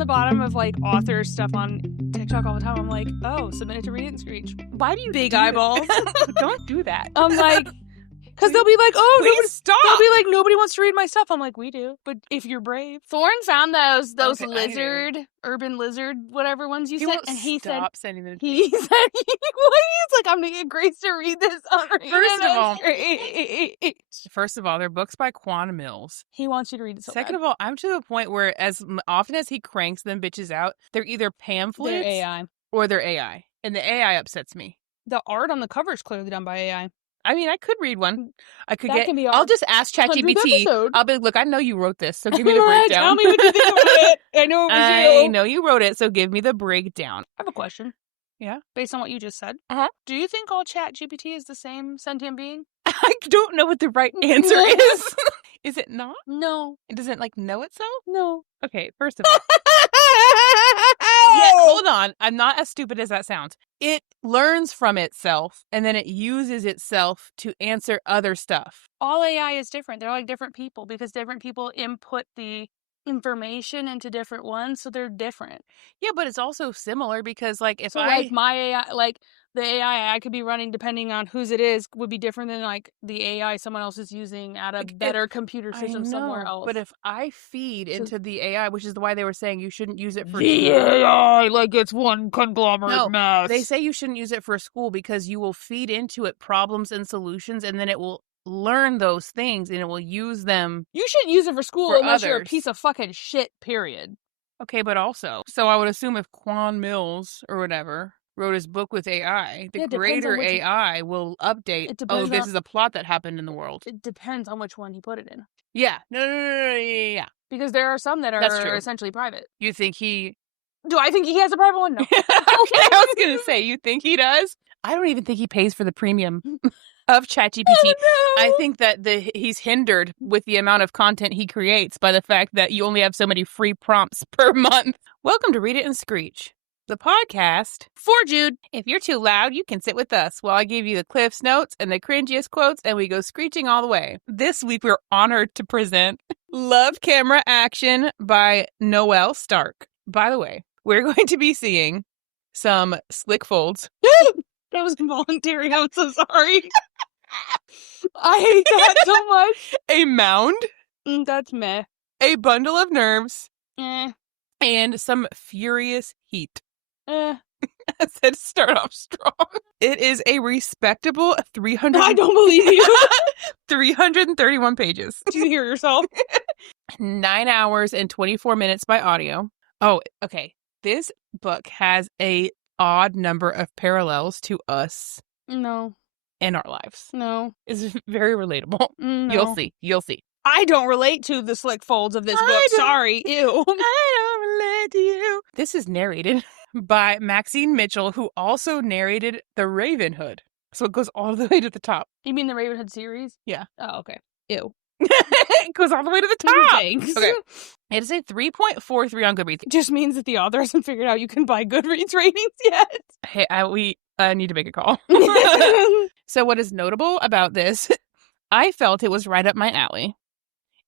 the bottom of like author stuff on TikTok all the time. I'm like, oh, submit it to Read It and Screech. Why do you big eyeballs? Don't do that. I'm like, because they'll be like, oh, stop. They'll be like, nobody wants to read my stuff. I'm like, we do, but if you're brave. Thorne found those Okay, urban lizard, whatever ones you He said, won't and he said, stop sending them. he's like, I'm gonna get Grace to read this on First of all, they're books by Quan Mills. He wants you to read it so Second bad. of all, I'm to the point where as often as he cranks them bitches out, they're either pamphlets They're AI. or they're AI. And the AI upsets me. The art on the cover is clearly done by AI. I mean, I could read one. Can be I'll just ask 100th ChatGPT. episode. I'll be like, look, I know you wrote this, so give me the breakdown. Tell me what you think about it. I know it was you. I know you wrote it, so give me the breakdown. I have a question. Yeah? Based on what you just said. Uh-huh. Do you think all ChatGPT is the same sentient being? I don't know what the right answer is. Is it not? No. It doesn't, know itself? No. Okay, first of all. Yeah, hold on. I'm not as stupid as that sounds. It learns from itself, and then it uses itself to answer other stuff. All AI is different. They're like different people because different people input the information into different ones, so they're different. Yeah, but it's also similar because, if my AI, the AI I could be running, depending on whose it is, would be different than the AI someone else is using at a better computer system somewhere else. But if I feed into the AI, which is why they were saying you shouldn't use it for the school. AI, like it's one conglomerate mess. They say you shouldn't use it for school because you will feed into it problems and solutions, and then it will learn those things and it will use them. You shouldn't use it for school unless you're a piece of fucking shit, period. Okay, but also, so I would assume if Quan Mills or whatever wrote his book with AI, the greater AI will update, this is a plot that happened in the world. It depends on which one he put it in. Yeah. No, yeah. Because there are some that are essentially private. You think he... Do I think he has a private one? No. Okay, I was going to say, you think he does? I don't even think he pays for the premium of ChatGPT. Oh, no. I think that he's hindered with the amount of content he creates by the fact that you only have so many free prompts per month. Welcome to Read It and Screech, the podcast for Jude. If you're too loud, you can sit with us while I give you the cliffsnotes and the cringiest quotes, and we go screeching all the way. This week, we're honored to present Love Camera Action by Noel Stark. By the way, we're going to be seeing some slick folds. That was involuntary. I'm so sorry. I hate that so much. A mound. That's meh. A bundle of nerves. And some furious heat. I said start off strong. It is a respectable 300. I don't believe you. 331 pages. Do you hear yourself? 9 hours and 24 minutes by audio. Oh, okay. This book has a odd number of parallels to us. No. In our lives. No. It's very relatable. No. You'll see. I don't relate to the slick folds of this book. Sorry. Ew. I don't relate to you. This is narrated by Maxine Mitchell, who also narrated The Ravenhood. So it goes all the way to the top. You mean the Ravenhood series? Yeah. Oh, okay. Ew. It goes all the way to the top. Thanks. Okay. It is a 3.43 on Goodreads. It just means that the author hasn't figured out you can buy Goodreads ratings yet. Hey, we need to make a call. So what is notable about this, I felt it was right up my alley.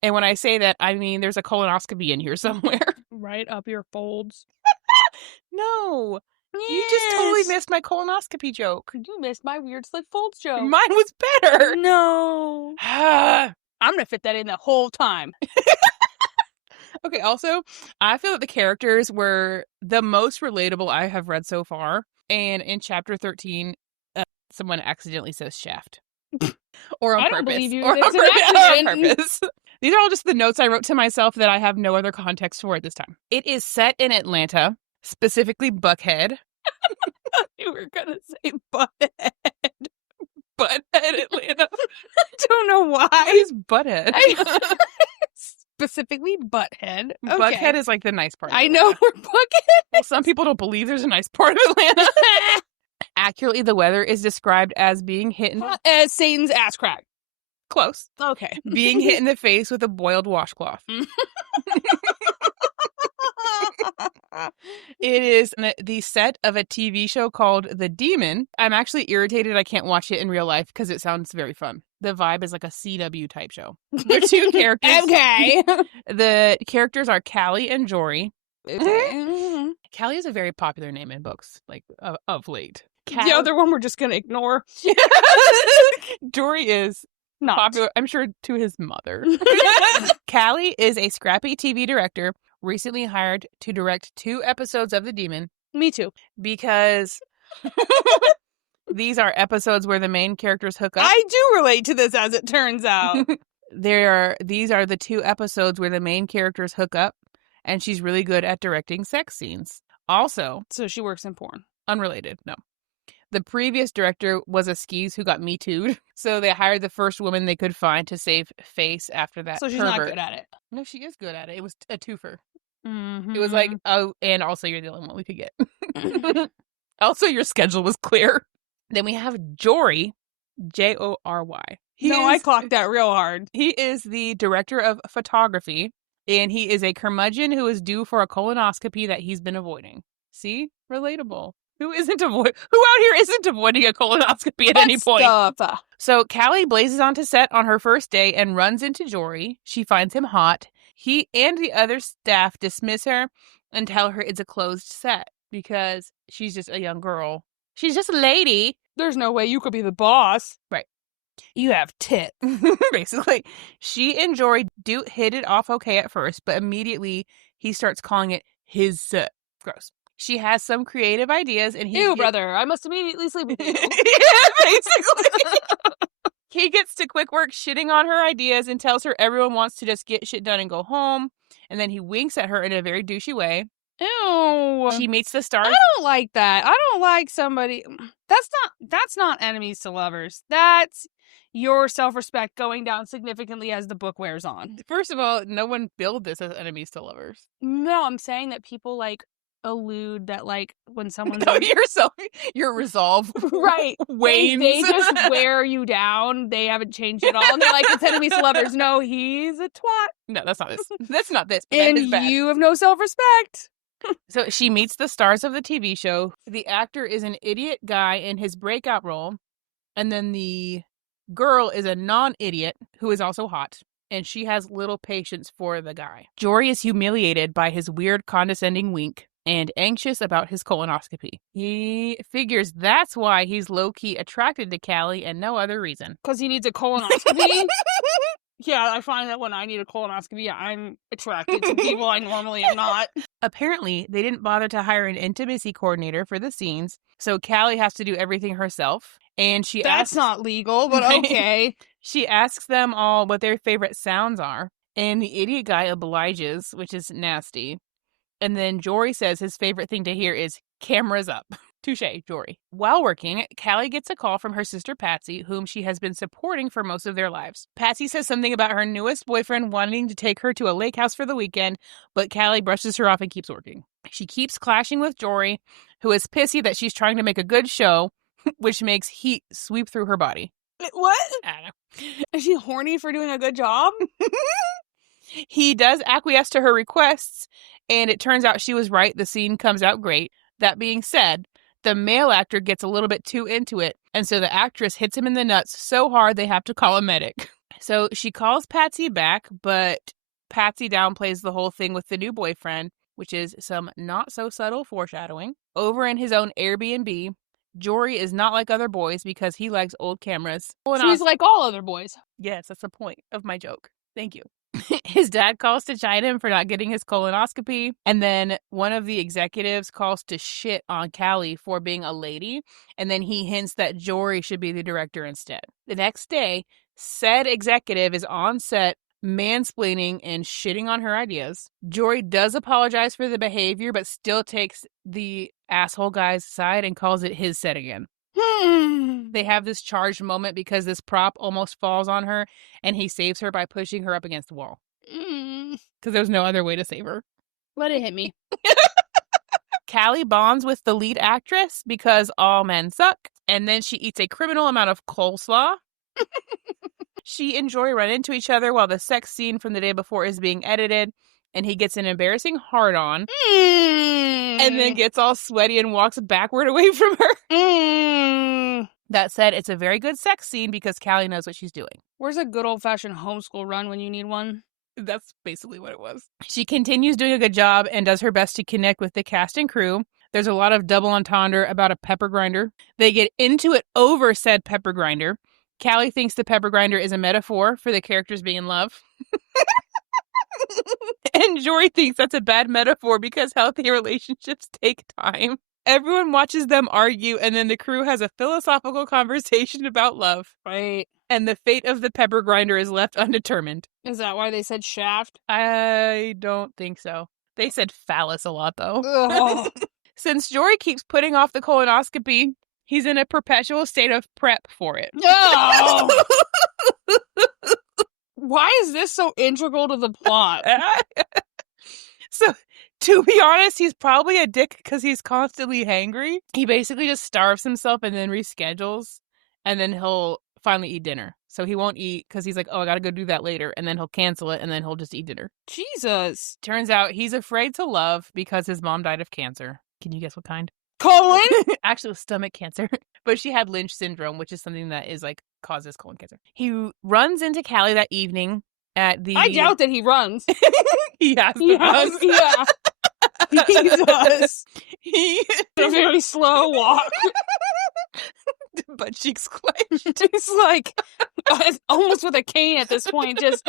And when I say that, I mean there's a colonoscopy in here somewhere. Right up your folds. No. Yes. You just totally missed my colonoscopy joke. You missed my weird slick folds joke. Mine was better. No. I'm going to fit that in the whole time. Okay, also, I feel that the characters were the most relatable I have read so far. And in chapter 13, someone accidentally says shaft. Or on I purpose. don't believe you. Or It's on purpose. These are all just the notes I wrote to myself that I have no other context for at this time. It is set in Atlanta, specifically Buckhead. You were going to say Butthead. Butthead, Atlanta. I don't know why. What is Butthead? Specifically Butthead. Okay. Buckhead is like the nice part. I know where Buckhead. Well, some people don't believe there's a nice part of Atlanta. Accurately, the weather is described as being hit in as Satan's ass crack. Close. Okay. Being hit in the face with a boiled washcloth. It is the set of a TV show called The Demon. I'm actually irritated I can't watch it in real life because it sounds very fun. The vibe is like a CW type show. There are two characters. Okay. The characters are Callie and Jory. Okay. Callie is a very popular name in books, like, of late. The other one we're just gonna ignore. Jory is Not. popular, I'm sure, to his mother. Callie is a scrappy TV director, recently hired to direct 2 episodes of The Demon. Me too. Because these are episodes where the main characters hook up. I do relate to this, as it turns out. These are the 2 episodes where the main characters hook up, and she's really good at directing sex scenes. Also, So she works in porn. unrelated, no. The previous director was a skis who got Me Too'd, so they hired the first woman they could find to save face after that. So she's pervert. not good at it. No, she is good at it. It was a twofer. Mm-hmm. It was like, oh, and also you're the only one we could get. Also, your schedule was clear. Then we have Jory, Jory. I clocked that real hard. He is the director of photography, and he is a curmudgeon who is due for a colonoscopy that he's been avoiding. See? Relatable. Who out here isn't avoiding a colonoscopy at any point? Stuff. So Callie blazes onto set on her first day and runs into Jory. She finds him hot. He and the other staff dismiss her and tell her it's a closed set because she's just a young girl. She's just a lady. There's no way you could be the boss. Right. You have tit. Basically. She and Jory do hit it off okay at first, but immediately he starts calling it his set. Gross. She has some creative ideas and brother, I must immediately sleep with you. Yeah, basically. He gets to quick work shitting on her ideas and tells her everyone wants to just get shit done and go home. And then he winks at her in a very douchey way. Ew. She meets the stars. I don't like that. I don't like somebody. That's not enemies to lovers. That's your self-respect going down significantly as the book wears on. First of all, no one billed this as enemies to lovers. No, I'm saying that people like allude that like when someone's your resolve right wanes. They just wear you down. They haven't changed at all, and they're like, it's enemies to lovers. No, he's a twat. No, that's not this. That's not this. And you have no self-respect. So she meets the stars of the TV show. The actor is an idiot guy in his breakout role, and then the girl is a non-idiot who is also hot. And she has little patience for the guy. Jory is humiliated by his weird condescending wink and anxious about his colonoscopy. He figures that's why he's low-key attracted to Callie and no other reason. Because he needs a colonoscopy? Yeah, I find that when I need a colonoscopy, I'm attracted to people I normally am not. Apparently, they didn't bother to hire an intimacy coordinator for the scenes, so Callie has to do everything herself. And That's not legal, but okay. She asks them all what their favorite sounds are, and the idiot guy obliges, which is nasty. And then Jory says his favorite thing to hear is cameras up. Touché, Jory. While working, Callie gets a call from her sister Patsy, whom she has been supporting for most of their lives. Patsy says something about her newest boyfriend wanting to take her to a lake house for the weekend, but Callie brushes her off and keeps working. She keeps clashing with Jory, who is pissy that she's trying to make a good show, which makes heat sweep through her body. What? I don't know. Is she horny for doing a good job? He does acquiesce to her requests, and it turns out she was right. The scene comes out great. That being said, the male actor gets a little bit too into it, and so the actress hits him in the nuts so hard they have to call a medic. So she calls Patsy back, but Patsy downplays the whole thing with the new boyfriend, which is some not-so-subtle foreshadowing. Over in his own Airbnb, Jory is not like other boys because he likes old cameras. So he's like all other boys. Yes, that's the point of my joke. Thank you. His dad calls to chide him for not getting his colonoscopy, and then one of the executives calls to shit on Callie for being a lady, and then he hints that Jory should be the director instead. The next day, said executive is on set mansplaining and shitting on her ideas. Jory does apologize for the behavior, but still takes the asshole guy's side and calls it his set again. They have this charged moment because this prop almost falls on her, and he saves her by pushing her up against the wall. Because there's no other way to save her. Let it hit me. Callie bonds with the lead actress because all men suck, and then she eats a criminal amount of coleslaw. She and Jory run into each other while the sex scene from the day before is being edited, and he gets an embarrassing hard-on, and then gets all sweaty and walks backward away from her. That said, it's a very good sex scene because Callie knows what she's doing. Where's a good old-fashioned homeschool run when you need one? That's basically what it was. She continues doing a good job and does her best to connect with the cast and crew. There's a lot of double entendre about a pepper grinder. They get into it over said pepper grinder. Callie thinks the pepper grinder is a metaphor for the characters being in love. And Jory thinks that's a bad metaphor because healthy relationships take time. Everyone watches them argue, and then the crew has a philosophical conversation about love. Right. And the fate of the pepper grinder is left undetermined. Is that why they said shaft? I don't think so. They said phallus a lot, though. Ugh. Since Jory keeps putting off the colonoscopy, he's in a perpetual state of prep for it. No! Why is this so integral to the plot? So, to be honest, he's probably a dick because he's constantly hangry. He basically just starves himself and then reschedules, and then he'll finally eat dinner. So he won't eat because he's like, oh, I gotta go do that later, and then he'll cancel it, and then he'll just eat dinner. Jesus. Turns out he's afraid to love because his mom died of cancer. Can you guess what kind? Colon? Actually, it was stomach cancer. But she had Lynch syndrome, which is something that is like causes colon cancer. He runs into Callie that evening at the... I doubt that he runs. He has to run. Yeah. He does. He... a very slow walk. Butt cheeks clenched. He's like, almost with a cane at this point, just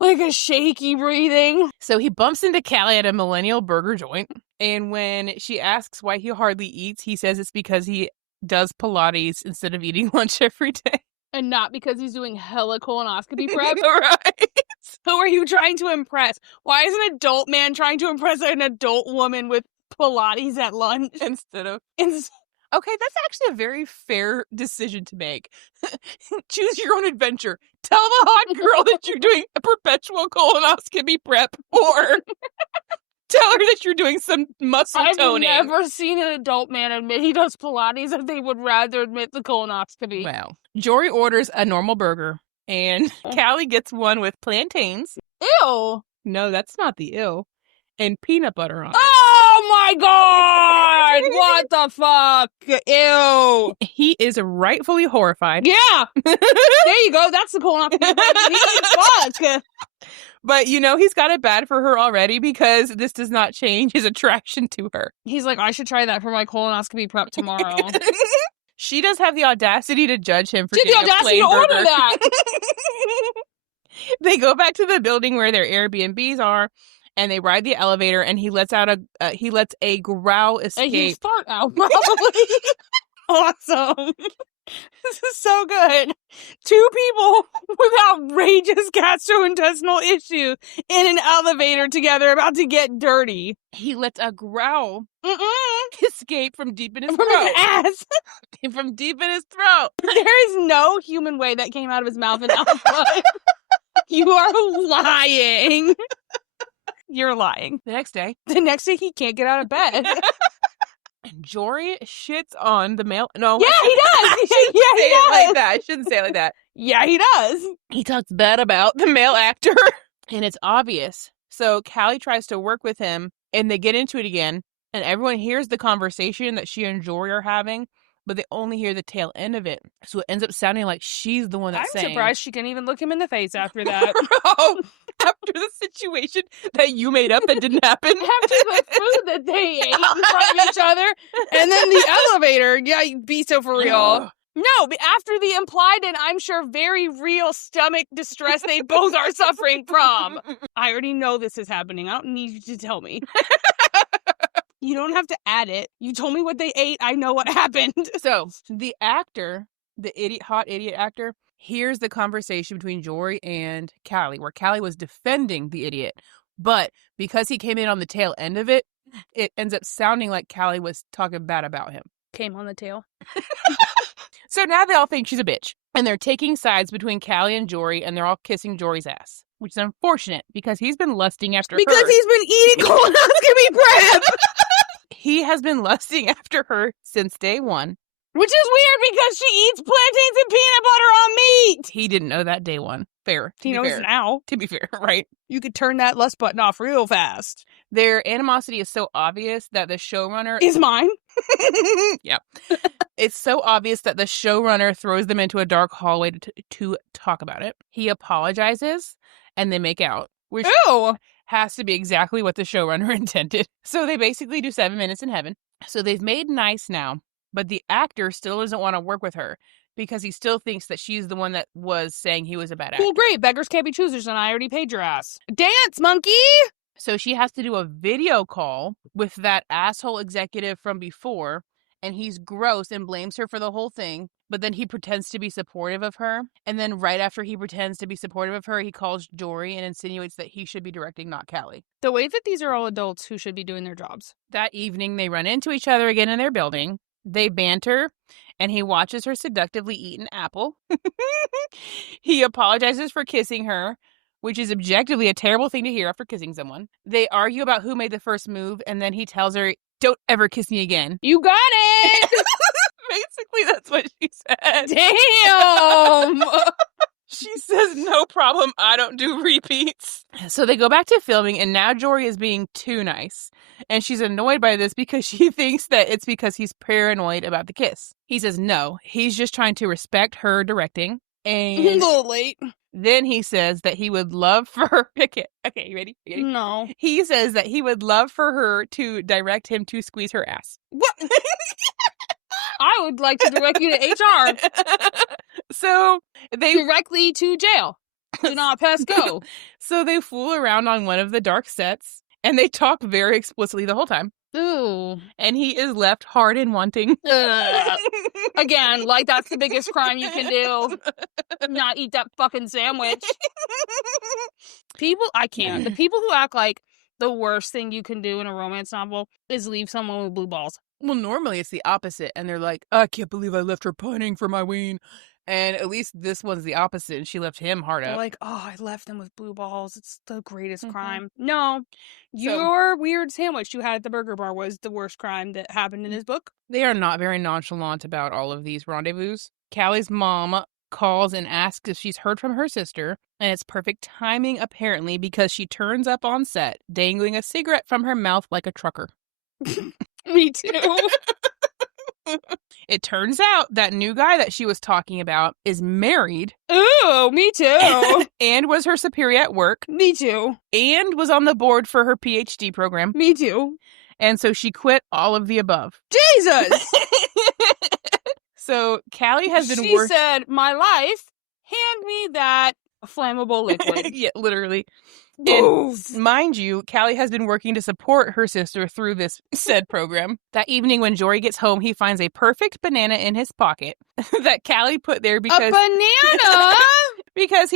like a shaky breathing. So he bumps into Callie at a millennial burger joint. And when she asks why he hardly eats, he says it's because he does Pilates instead of eating lunch every day. And not because he's doing hella colonoscopy prep. Right. Who are you trying to impress? Why is an adult man trying to impress an adult woman with Pilates at lunch? Instead of... Okay, that's actually a very fair decision to make. Choose your own adventure. Tell the hot girl that you're doing a perpetual colonoscopy prep, or tell her that you're doing some muscle toning. I've never seen an adult man admit he does Pilates if they would rather admit the colonoscopy. Well, Jory orders a normal burger, and Callie gets one with plantains. Ew! No, that's not the ew. And peanut butter on it. Oh my god! What the fuck? Ew! He is rightfully horrified. Yeah! There you go. That's the colonoscopy. Fuck! But you know, he's got it bad for her already because this does not change his attraction to her. He's like, I should try that for my colonoscopy prep tomorrow. She does have the audacity to judge him for She getting had the audacity a plain to order burger. that! They go back to the building where their Airbnbs are, and they ride the elevator, and he lets a growl escape. A huge fart out, probably. Awesome. This is so good. Two people with outrageous gastrointestinal issues in an elevator together about to get dirty. He lets a growl escape from deep in his From throat. his ass. From deep in his throat. There is no human way that came out of his mouth and output. You are lying. You're lying. The next day, he can't get out of bed. Jory shits on the male. No. Yeah, he does. He does. Like that. I shouldn't say it like that. Yeah, he does. He talks bad about the male actor. And it's obvious. So Callie tries to work with him, and they get into it again. And everyone hears the conversation that she and Jory are having, but they only hear the tail end of it. So it ends up sounding like she's the one that's saying. I'm surprised she can even look him in the face after that. Bro, after the situation that you made up that didn't happen. After the food that they ate in front of each other. And then the elevator. Yeah, be so for real. No, but after the implied and I'm sure very real stomach distress they both are suffering from. I already know this is happening. I don't need you to tell me. You don't have to add it. You told me what they ate. I know what happened. So the actor, the hot idiot actor, hears the conversation between Jory and Callie, where Callie was defending the idiot. But because he came in on the tail end of it, it ends up sounding like Callie was talking bad about him. Came on the tail. So now they all think she's a bitch. And they're taking sides between Callie and Jory, and they're all kissing Jory's ass. Which is unfortunate, because he's been lusting after her. Because he's been eating colonoscopy prep! He has been lusting after her since day one. Which is weird because she eats plantains and peanut butter on meat. He didn't know that day one. Fair. He knows now. To be fair, right? You could turn that lust button off real fast. Their animosity is so obvious that the showrunner... Is mine. Yeah. It's so obvious that the showrunner throws them into a dark hallway to talk about it. He apologizes, and they make out. Which has to be exactly what the showrunner intended. So they basically do 7 minutes in heaven. So they've made nice now, but the actor still doesn't want to work with her because he still thinks that she's the one that was saying he was a bad actor. Cool, great. Beggars can't be choosers, and I already paid your ass. Dance, monkey! So she has to do a video call with that asshole executive from before, and he's gross and blames her for the whole thing, but then he pretends to be supportive of her, and then right after he pretends to be supportive of her, he calls Jory and insinuates that he should be directing, not Callie. The way that these are all adults who should be doing their jobs. That evening, they run into each other again in their building. They banter, and he watches her seductively eat an apple. He apologizes for kissing her, which is objectively a terrible thing to hear after kissing someone. They argue about who made the first move, and then he tells her, "Don't ever kiss me again." You got it! Basically, that's what she said. Damn! She says, "No problem, I don't do repeats." So they go back to filming, and now Jory is being too nice. And she's annoyed by this because she thinks that it's because he's paranoid about the kiss. He says no, he's just trying to respect her directing. And a little late. Then he says that he would love for her... Okay, you ready? No. He says that he would love for her to direct him to squeeze her ass. What? I would like to direct you to HR. So they... Directly to jail. Do not pass go. So they fool around on one of the dark sets, and they talk very explicitly the whole time. Ooh. And he is left hard and wanting. Again, like that's the biggest crime you can do. Not eat that fucking sandwich. I can't. The people who act like the worst thing you can do in a romance novel is leave someone with blue balls. Well, normally it's the opposite, and they're like, "I can't believe I left her pining for my ween." And at least this one's the opposite, and she left him hard up. They're like, "Oh, I left him with blue balls. It's the greatest crime." No, your weird sandwich you had at the burger bar was the worst crime that happened in his book. They are not very nonchalant about all of these rendezvous. Callie's mom calls and asks if she's heard from her sister, and it's perfect timing, apparently, because she turns up on set, dangling a cigarette from her mouth like a trucker. Me too. It turns out that new guy that she was talking about is married. Ooh, me too. And was her superior at work. Me too. And was on the board for her PhD program. Me too. And so she quit all of the above. Jesus! So Callie has been She said, "My life, hand me that flammable liquid." Yeah, literally. And mind you, Callie has been working to support her sister through this said program. That evening when Jory gets home, he finds a perfect banana in his pocket that Callie put there because... A banana? Because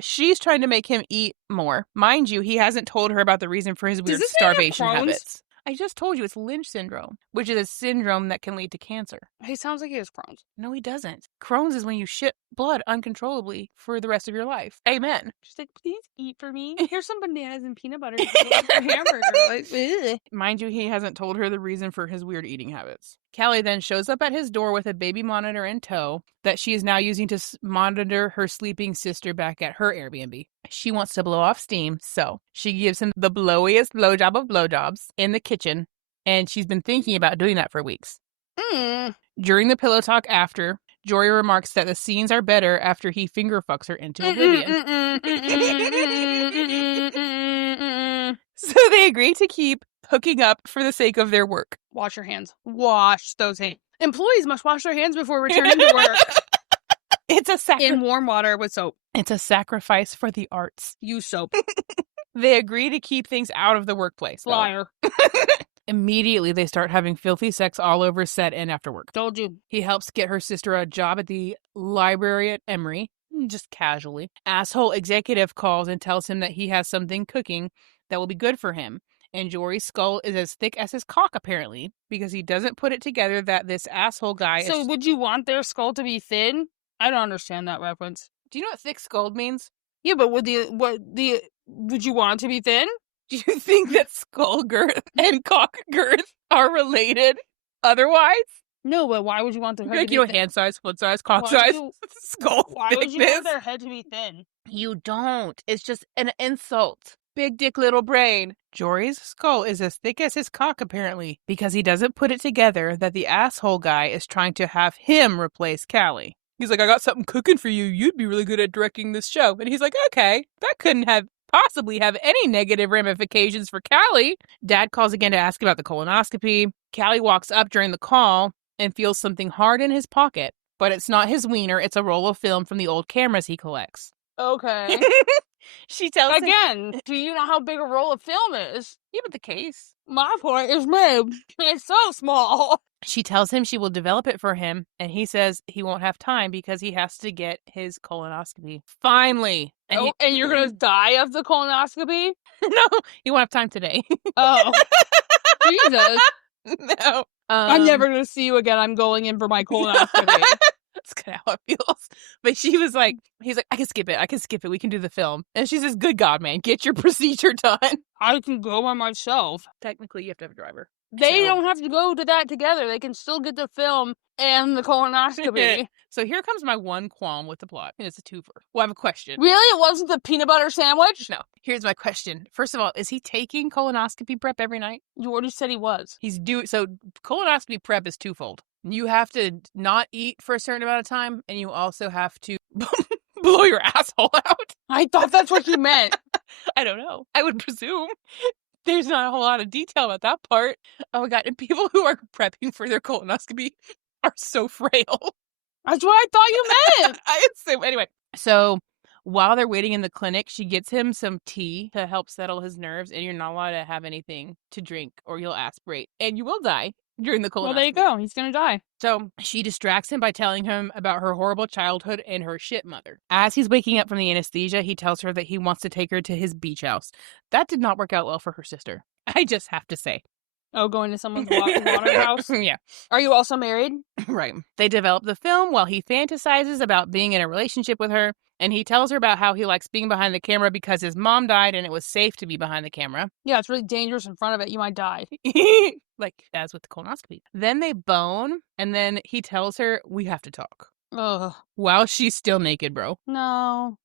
she's trying to make him eat more. Mind you, he hasn't told her about the reason for his weird starvation habits. I just told you it's Lynch syndrome, which is a syndrome that can lead to cancer. He sounds like he has Crohn's. No, he doesn't. Crohn's is when you shit blood uncontrollably for the rest of your life. Amen. She's like, "Please eat for me. Here's some bananas and peanut butter for hamburger." Like, mind you, he hasn't told her the reason for his weird eating habits. Callie then shows up at his door with a baby monitor in tow that she is now using to monitor her sleeping sister back at her Airbnb. She wants to blow off steam, so she gives him the blowiest blowjob of blowjobs in the kitchen, and she's been thinking about doing that for weeks. During the pillow talk after, Jory remarks that the scenes are better after he finger fucks her into oblivion. So they agree to keep hooking up for the sake of their work. Wash your hands. Wash those hands. Employees must wash their hands before returning to work. It's a in warm water with soap. It's a sacrifice for the arts. Use soap. They agree to keep things out of the workplace. Liar. Immediately, they start having filthy sex all over set and after work. Told you. He helps get her sister a job at the library at Emory, just casually. Asshole executive calls and tells him that he has something cooking that will be good for him. And Jory's skull is as thick as his cock, apparently, because he doesn't put it together that this asshole guy So would you want their skull to be thin? I don't understand that reference. Do you know what thick skull means? Yeah, but would you want it to be thin? Do you think that skull girth and cock girth are related otherwise? No, but why would you want their head to be thin? hand size, foot size, cock Why size, would skull Why would you want thickness. their head to be thin? You don't. It's just an insult. Big dick, little brain. Jory's skull is as thick as his cock, apparently, because he doesn't put it together that the asshole guy is trying to have him replace Callie. He's like, I got something cooking for you. You'd be really good at directing this show. And he's like, okay, that couldn't possibly have any negative ramifications for Callie. Dad calls again to ask about the colonoscopy. Callie walks up during the call and feels something hard in his pocket, but it's not his wiener. It's a roll of film from the old cameras he collects. Okay. She tells him, Again, do you know how big a roll of film is? yeah, but the case. My point is big. It's so small. She tells him she will develop it for him, and he says he won't have time because he has to get his colonoscopy. Finally. And you're going to die of the colonoscopy? No, he won't have time today. Oh. Jesus. No. I'm never going to see you again. I'm going in for my colonoscopy. That's kind of how it feels. But he's like, I can skip it. We can do the film. And she says, good God, man, get your procedure done. I can go by myself. Technically, you have to have a driver. They don't have to go to that together. They can still get the film and the colonoscopy. So here comes my one qualm with the plot. And it's a twofer. Well, I have a question. Really? It wasn't the peanut butter sandwich? No. Here's my question. First of all, is he taking colonoscopy prep every night? You already said he was. So colonoscopy prep is twofold. You have to not eat for a certain amount of time, and you also have to blow your asshole out. I thought that's what you meant. I don't know. I would presume. There's not a whole lot of detail about that part. Oh my God. And people who are prepping for their colonoscopy are so frail. That's what I thought you meant. I assume. Anyway, so while they're waiting in the clinic, she gets him some tea to help settle his nerves, and you're not allowed to have anything to drink or you'll aspirate, and you will die during the colonoscopy. Well, there you go. He's going to die. So she distracts him by telling him about her horrible childhood and her shit mother. As he's waking up from the anesthesia, he tells her that he wants to take her to his beach house. That did not work out well for her sister. I just have to say. Oh, going to someone's water house? Yeah. Are you also married? Right. They develop the film while he fantasizes about being in a relationship with her, and he tells her about how he likes being behind the camera because his mom died and it was safe to be behind the camera. Yeah, it's really dangerous in front of it. You might die. Like, as with the colonoscopy. Then they bone, and then he tells her, we have to talk. Ugh. While she's still naked, bro. No.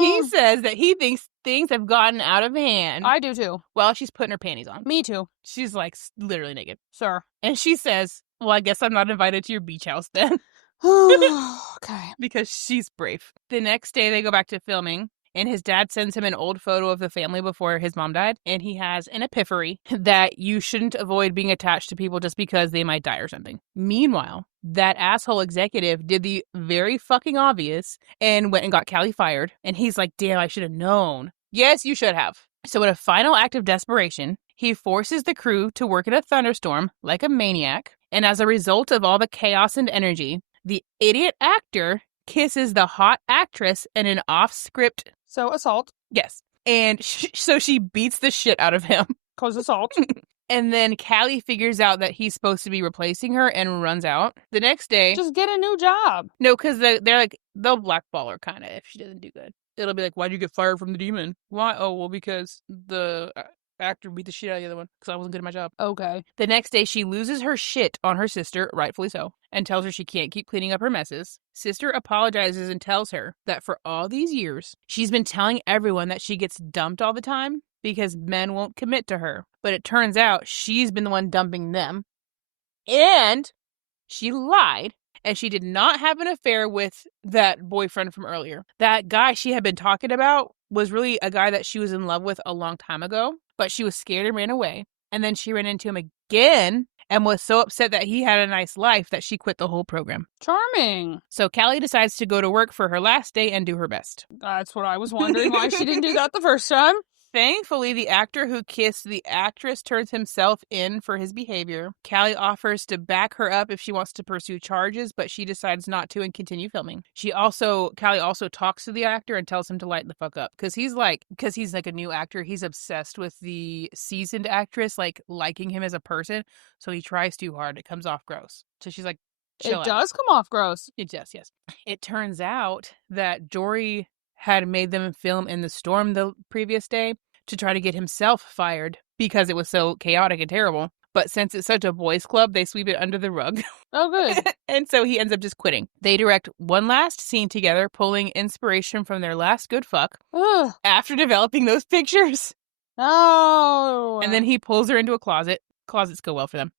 He says that he thinks things have gotten out of hand. I do too. While she's putting her panties on. Me too. She's like literally naked. Sir. And she says, well, I guess I'm not invited to your beach house then. Okay. Because she's brave. The next day they go back to filming, and his dad sends him an old photo of the family before his mom died, and he has an epiphany that you shouldn't avoid being attached to people just because they might die or something. Meanwhile, that asshole executive did the very fucking obvious and went and got Callie fired, and he's like, damn, I should have known. Yes, you should have. So in a final act of desperation, he forces the crew to work in a thunderstorm like a maniac, and as a result of all the chaos and energy, the idiot actor kisses the hot actress in an off-script... So, assault. Yes. And so she beats the shit out of him. Cause assault. And then Callie figures out that he's supposed to be replacing her and runs out. The next day... Just get a new job. No, because they're like, they'll blackball her kind of if she doesn't do good. It'll be like, why'd you get fired from the demon? Why? Oh, well, because the actor beat the shit out of the other one because I wasn't good at my job. Okay. The next day, she loses her shit on her sister, rightfully so, and tells her she can't keep cleaning up her messes. Sister apologizes and tells her that for all these years, she's been telling everyone that she gets dumped all the time because men won't commit to her. But it turns out she's been the one dumping them. And she lied. And she did not have an affair with that boyfriend from earlier. That guy she had been talking about was really a guy that she was in love with a long time ago, but she was scared and ran away. And then she ran into him again and was so upset that he had a nice life that she quit the whole program. Charming. So Callie decides to go to work for her last day and do her best. That's what I was wondering, why she didn't do that the first time. Thankfully, the actor who kissed the actress turns himself in for his behavior. Callie offers to back her up if she wants to pursue charges, but she decides not to and continue filming. Callie also talks to the actor and tells him to lighten the fuck up. Because he's like a new actor, he's obsessed with the seasoned actress, like liking him as a person. So he tries too hard. It comes off gross. So she's like, chill out. It does come off gross. It does, yes. It turns out that Jory had made them film in the storm the previous day to try to get himself fired because it was so chaotic and terrible. But since it's such a boys' club, they sweep it under the rug. Oh, good. And so he ends up just quitting. They direct one last scene together, pulling inspiration from their last good fuck Ugh. after developing those pictures. Oh. And then he pulls her into a closet. Closets go well for them.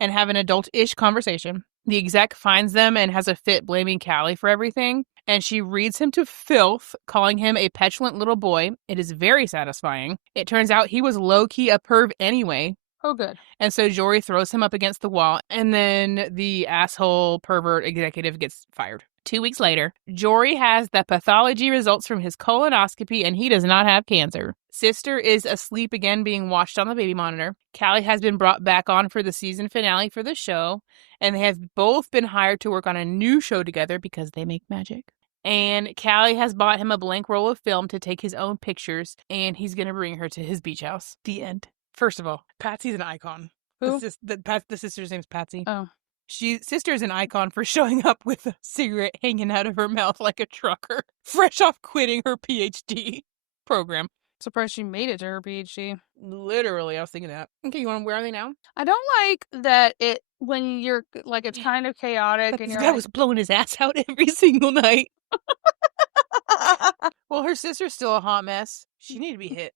And have an adult-ish conversation. The exec finds them and has a fit blaming Callie for everything. And she reads him to filth, calling him a petulant little boy. It is very satisfying. It turns out he was low-key a perv anyway. Oh, good. And so Jory throws him up against the wall, and then the asshole pervert executive gets fired. 2 weeks later, Jory has the pathology results from his colonoscopy, and he does not have cancer. Sister is asleep again, being watched on the baby monitor. Callie has been brought back on for the season finale for the show, and they have both been hired to work on a new show together because they make magic. And Callie has bought him a blank roll of film to take his own pictures, and he's going to bring her to his beach house. The end. First of all, Patsy's an icon. Who? The sister's name's Patsy. Oh. Sister's an icon for showing up with a cigarette hanging out of her mouth like a trucker, fresh off quitting her PhD program. Surprised she made it to her PhD. Literally, I was thinking that. Okay, where are they now? I don't like that when you're, like, it's kind of chaotic. But And this you're guy was blowing his ass out every single night. Well, her sister's still a hot mess. She needed to be hit.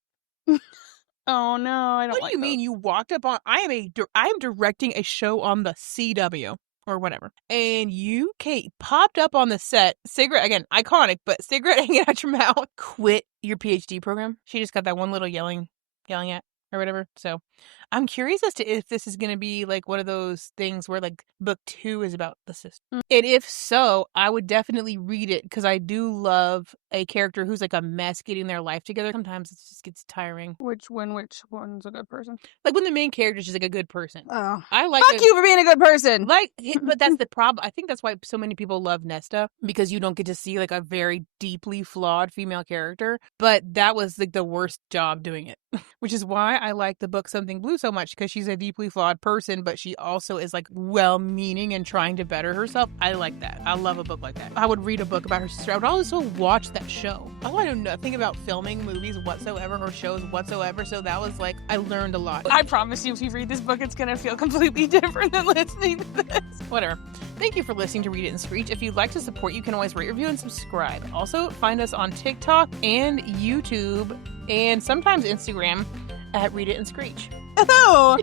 Oh, no, I don't like What do you mean you walked up on... I am directing a show on the CW, or whatever. And you, Kate, popped up on the set, cigarette, again, iconic, but cigarette hanging out your mouth. Quit your PhD program. She just got that one little yelling at, or whatever. So I'm curious as to if this is going to be like one of those things where like book 2 is about the sister. And if so, I would definitely read it because I do love a character who's like a mess getting their life together. Sometimes it just gets tiring. Which one's a good person? Like when the main character is just like a good person. Oh. I like Fuck you for being a good person! But that's the problem. I think that's why so many people love Nesta, because you don't get to see like a very deeply flawed female character. But that was like the worst job doing it. Which is why I like the book Something Blue so much, because she's a deeply flawed person, but she also is like well-meaning and trying to better herself. I like that. I love a book like that. I would read a book about her sister. I would also watch that show. I know nothing about filming movies whatsoever or shows whatsoever, so that was like, I learned a lot. I promise you, if you read this book, it's gonna feel completely different than listening to this. Whatever. Thank you for listening to Read It and Screech. If you'd like to support, you can always rate, review, and subscribe. Also, find us on TikTok and YouTube and sometimes Instagram at Read It and Screech. Oh!